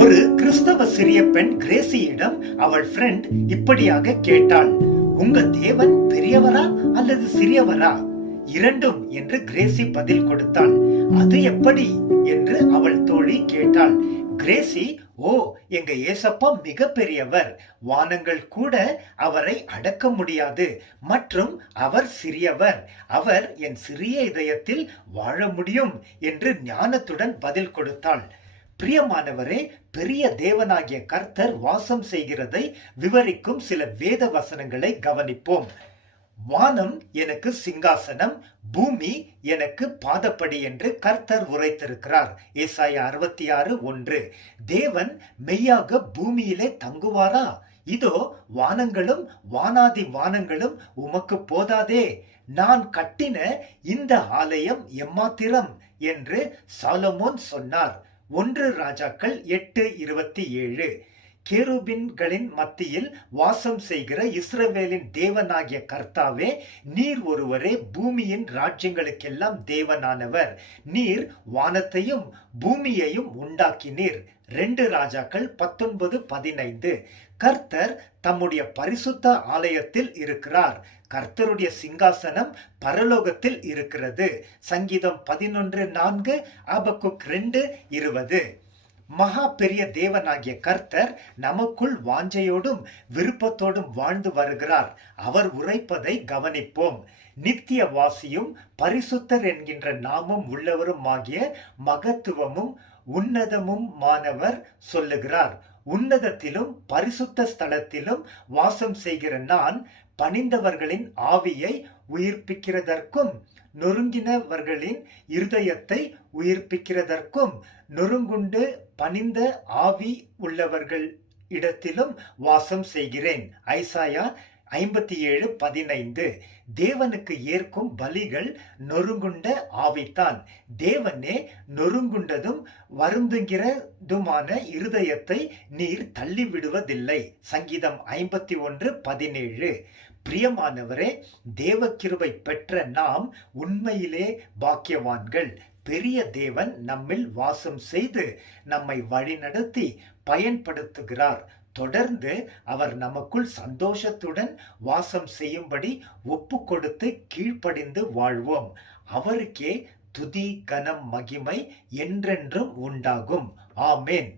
ஒரு கிறிஸ்தவ சிறிய பெண் கிரேசியிடம் அவள் ஃப்ரெண்ட் இப்படியாக கேட்டாள், உங்க தேவன் பெரியவரா அல்லது சிறியவரா? இரண்டும் என்று கிரேசி பதில் கொடுத்தாள். அது எப்படி என்று அவள் தோழி கேட்டாள். கிரேசி, ஓ, எங்க ஏசப்பா மிக பெரியவர், வானங்கள் கூட அவரை அடக்க முடியாது, மற்றும் அவர் சிறியவர், அவர் என் சிறிய இதயத்தில் வாழ முடியும் என்று ஞானத்துடன் பதில் கொடுத்தாள். பிரியமானவரே, பெரிய தேவனாகிய கர்த்தர் வாசம் செய்கிறதை விவரிக்கும் சில வேத வசனங்களை கவனிப்போம். வானம் எனக்கு சிங்காசனம், பூமி எனக்கு பாதப்படி என்று கர்த்தர் உரைத்திருக்கிறார். ஏசாயா 66:1. தேவன் மெய்யாக பூமியிலே தங்குவாரா? இதோ வானங்களும் வானாதி வானங்களும் உமக்கு போதாதே, நான் கட்டின இந்த ஆலயம் எம்மாத்திரம் என்று சாலமோன் சொன்னார். 1 ராஜாக்கள் 8:27. கேருபீன்களின் மத்தியில் வாசம் செய்கிற இஸ்ரவேலின் தேவனாகிய கர்த்தாவே, நீர் ஒருவரே பூமியின் ராஜ்யங்களுக்கெல்லாம் தேவனானவர். நீர் வானத்தையும் பூமியையும் உண்டாக்கினீர். 2 ராஜாக்கள் 19:15. கர்த்தர் தம்முடைய பரிசுத்த ஆலயத்தில் இருக்கிறார். கர்த்தருடைய சிங்காசனம் பரலோகத்தில் இருக்கிறது. சங்கீதம் 11:4, ஆபக்குக் 2:20. மகா பெரிய தேவனாகிய கர்த்தர் நமக்குள் வாஞ்சையோடும் விருப்பத்தோடும் வாழ்ந்து வருகிறார். அவர் உரைப்பதை கவனிப்போம். நித்திய வாசியும் பரிசுத்தர் என்கின்ற நாமம் உள்ளவரும் ஆகிய மகத்துவமும் உன்னதமும் மானவர் சொல்லுகிறார். உன்னதத்திலும் பரிசுத்த ஸ்தலத்திலும் வாசம் செய்கிற நான் பணிந்தவர்களின் ஆவியை உயிர்ப்பிக்கிறதற்கும் நொறுங்கினவர்களின் இருதயத்தை உயிர்ப்பிக்கிறதற்கும் நொறுங்குண்டு பணிந்த ஆவி உள்ளவர்கள் இடத்திலும் வாசம் செய்கிறேன். ஐசாயா 57:15. தேவனுக்கு ஏற்கும் பலிகள் நொறுங்குண்ட ஆவித்தான். தேவனே நொறுங்குண்டதும் வருந்துகிறதுமான இருதயத்தை நீர் தள்ளிவிடுவதில்லை. சங்கீதம் 51:17. பிரியமானவரே, தேவகிருபை பெற்ற நாம் உண்மையிலே பாக்கியவான்கள். பெரிய தேவன் நம்மில் வாசம் செய்து நம்மை வழிநடத்தி பயன்படுத்துகிறார். தொடர்ந்து அவர் நமக்குள் சந்தோஷத்துடன் வாசம் செய்யும்படி ஒப்பு கொடுத்து கீழ்ப்படிந்து வாழ்வோம். அவருக்கே துதி, கனம், மகிமை என்றென்றும் உண்டாகும். ஆமேன்.